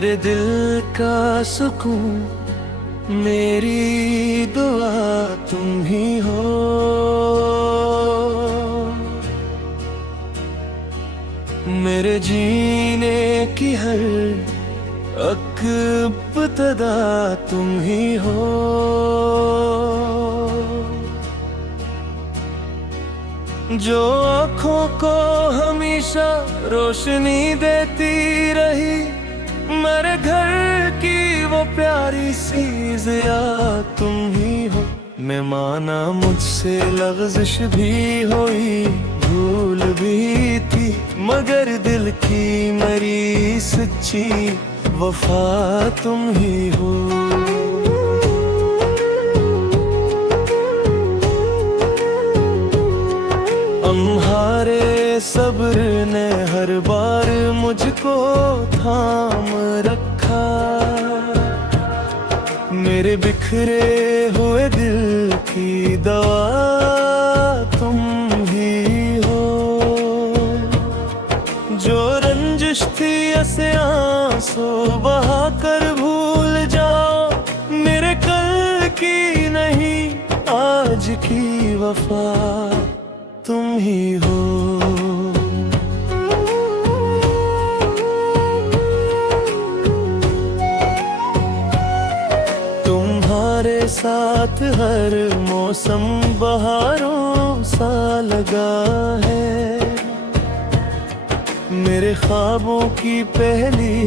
मेरे दिल का सुकून मेरी दुआ तुम ही हो। मेरे जीने की हर इब्तिदा तुम ही हो। जो आँखों को हमेशा रोशनी देती रही, मेरे घर की वो प्यारी सी ज़िया तुम ही हो। मैं माना मुझसे लग़ज़िश भी हुई, भूल भी थी, मगर दिल की मरी सच्ची वफ़ा तुम ही हो। तुम्हारे सब्र ने हर बार मुझको थाम रखा। मेरे बिखरे हुए दिल की दवा तुम ही हो। जो रंजिश थी ऐसे आंसू बहा कर भूल जाओ, मेरे कल की नहीं आज की वफा तुम ही हो। तुम्हारे साथ हर मौसम बहारों सा लगा है। मेरे ख्वाबों की पहली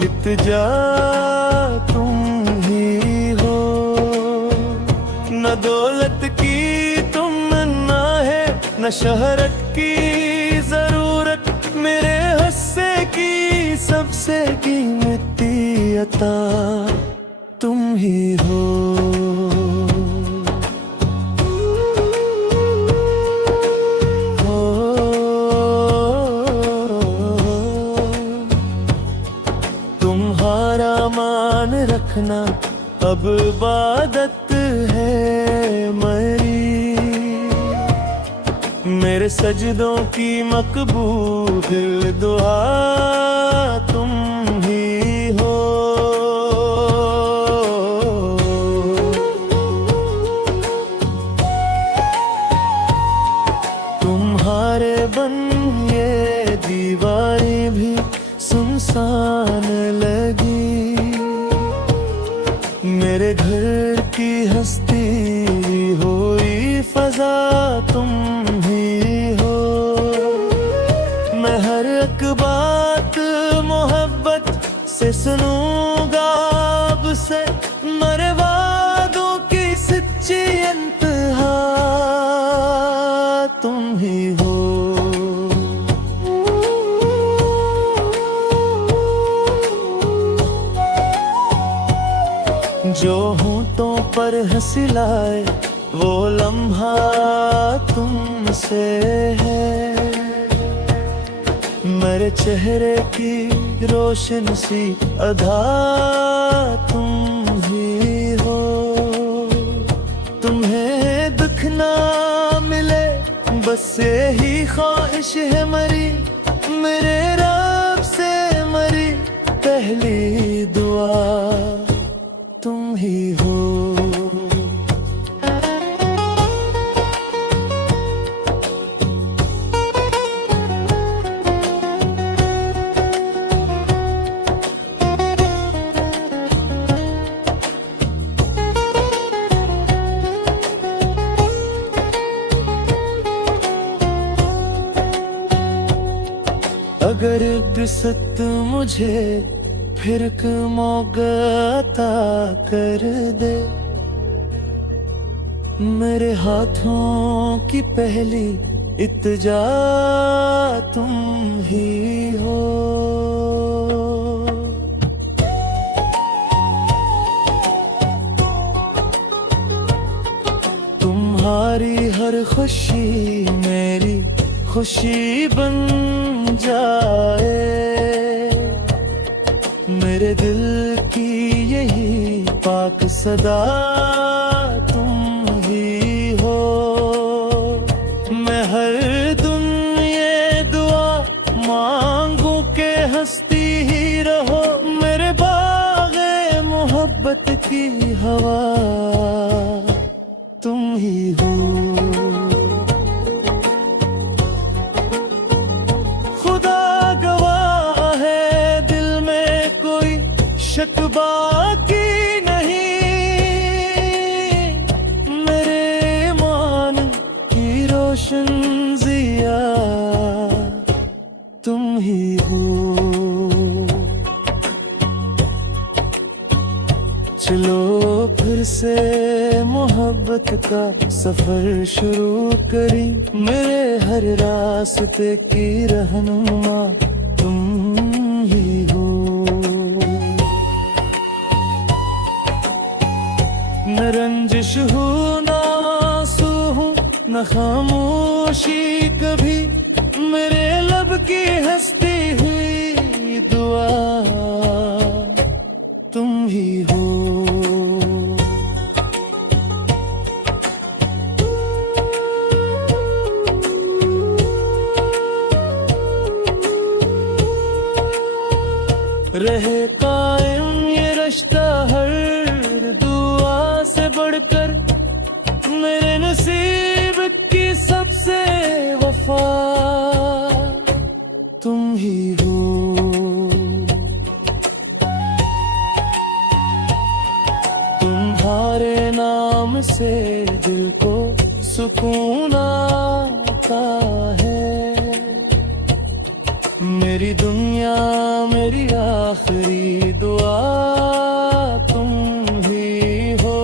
लित्जा तुम ही हो। न दौलत की न शहरत की जरूरत, मेरे हिस्से की सबसे कीमती अता तुम ही हो। तुम्हारा मान रखना अब इबादत है मरी। मेरे सजदों की मकबूल दुआ तुम ही हो। तुम्हारे बन ये दीवारें भी सुनसान लगी। मेरे घर की हस्ती हुई फजा तुम बात मोहब्बत से सुनूंगा अब से। मरे वादों की सच्ची इंतहा तुम ही हो। जो होंठों पर हंसी लाए वो लम्हा तुमसे है। मेरे चेहरे की रोशन सी अधा तुम ही हो। तुम्हें दुख ना मिले बस यही ख्वाहिश है मरी। मेरे रब से मरी पहली दुआ तुम ही हो। अगर किस्मत मुझे फिर एक मौका अता कर दे, मेरे हाथों की पहली इत्जा तुम ही हो। तुम्हारी हर खुशी मेरी खुशी बन जाए। मेरे दिल की यही पाक सदा तुम ही हो। मैं हर दुनिया दुआ मांगू के हंसती ही रहो। की हवा तुम ही हो। खुदा गवाह है, दिल में कोई शक बाकी जिया तुम ही हो। चलो फिर से मोहब्बत का सफर शुरू करी, मेरे हर रास्ते की रहनुमा तुम ही हो। न रंजिश हूँ ना आंसू हूँ न खामोशी कभी, मेरे लब की हंसती हुई दुआ तुम ही हो। रहे कायम ये रिश्ता हर दुआ से बढ़कर, मेरे नसीब की सबसे वफा तुम ही हो। तुम्हारे नाम से दिल को सुकून आता है, मेरी दुनिया मेरी आखिरी दुआ तुम ही हो।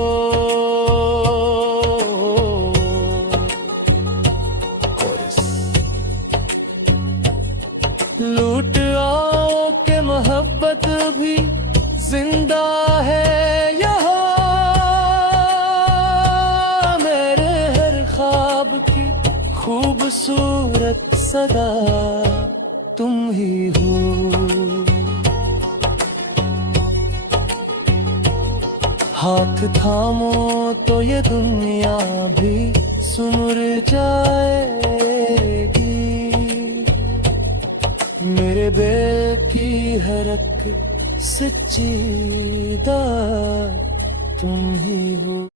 लूट आओ के मोहब्बत भी जिंदा है यहाँ, मेरे हर ख्वाब की खूबसूरत सदा तुम ही हो। हाथ थामो तो ये दुनिया भी सुमर जाएगी, मेरे दिल की हरक सच्ची दात तुम ही हो।